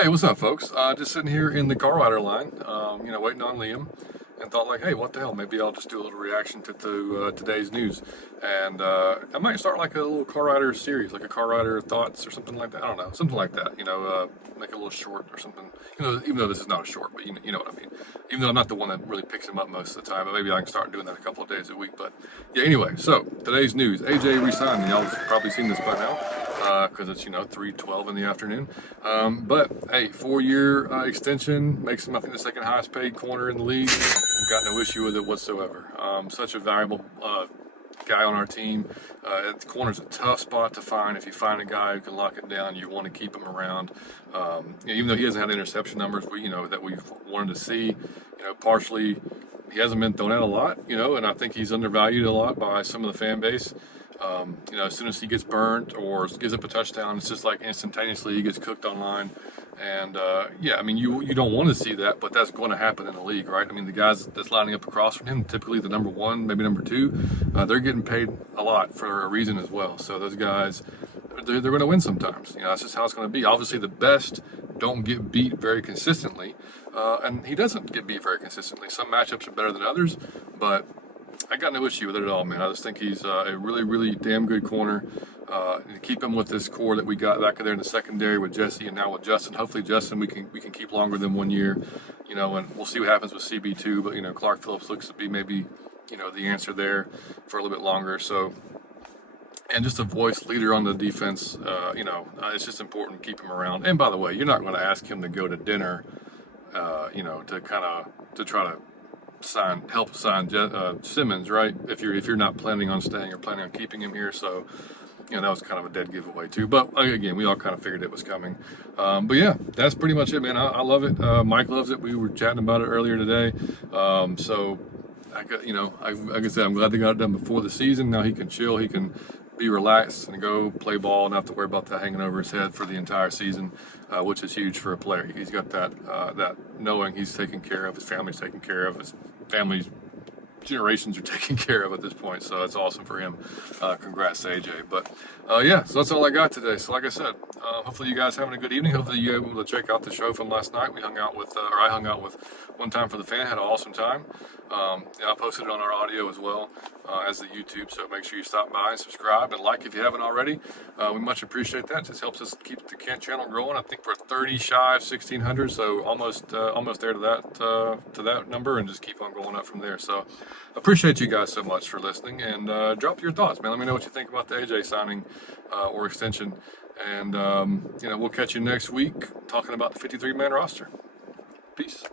Hey, what's up, folks? Just sitting here in the car rider line, waiting on Liam, and thought like, hey, what the hell? Maybe I'll just do a little reaction to today's news, and I might start like a little car rider series, like a car rider thoughts or something like that. I don't know, something like that. Make a little short or something. Even though this is not a short, but you know what I mean. Even though I'm not the one that really picks him up most of the time, but maybe I can start doing that a couple of days a week. But yeah, anyway, so today's news: AJ resigned. Y'all have probably seen this by now. Because it's 3:12 in the afternoon. But hey, 4-year extension makes him, I think, the second highest paid corner in the league. I've got no issue with it whatsoever. Such a valuable guy on our team. The corner's a tough spot to find. If you find a guy who can lock it down, you want to keep him around. Even though he hasn't had the interception numbers that we've wanted to see, partially he hasn't been thrown out a lot, and I think he's undervalued a lot by some of the fan base. As soon as he gets burnt or gives up a touchdown, it's just like instantaneously he gets cooked online. And you don't want to see that, but that's going to happen in the league, right? I mean, the guys that's lining up across from him, typically the number one, maybe number two, they're getting paid a lot for a reason as well. So those guys, they're going to win sometimes. That's just how it's going to be. Obviously, the best don't get beat very consistently, and he doesn't get beat very consistently. Some matchups are better than others, but I got no issue with it at all, man. I just think he's a really, really damn good corner. To keep him with this core that we got back there in the secondary with Jesse and now with Justin. Hopefully, Justin we can keep longer than 1 year. And we'll see what happens with CB2. But Clark Phillips looks to be maybe the answer there for a little bit longer. So, and just a voice leader on the defense. It's just important to keep him around. And by the way, you're not going to ask him to go to dinner. To try to help sign Simmons, right? If you're not planning on staying or planning on keeping him here, so that was kind of a dead giveaway too. But again, we all kind of figured it was coming. But yeah, that's pretty much it, man. I love it. Mike loves it. We were chatting about it earlier today. So like I said, I'm glad they got it done before the season. Now he can chill. He can be relaxed and go play ball and not have to worry about that hanging over his head for the entire season, which is huge for a player. He's got that knowing he's taken care of, his family's taken care of, his family's generations are taken care of at this point, so that's awesome for him. Congrats to AJ. But so that's all I got today. So like I said, hopefully you guys having a good evening. Hopefully you're able to check out the show from last night. I hung out with One Time for the Fan, had an awesome time. I posted it on our audio as well as the YouTube, so make sure you stop by and subscribe and like if you haven't already. We much appreciate that. It just helps us keep the Kent channel growing. I think we're 30 shy of 1,600, so almost there to that number, and just keep on going up from there. So appreciate you guys so much for listening, and drop your thoughts, man. Let me know what you think about the AJ signing or extension, and we'll catch you next week talking about the 53-man roster. Peace.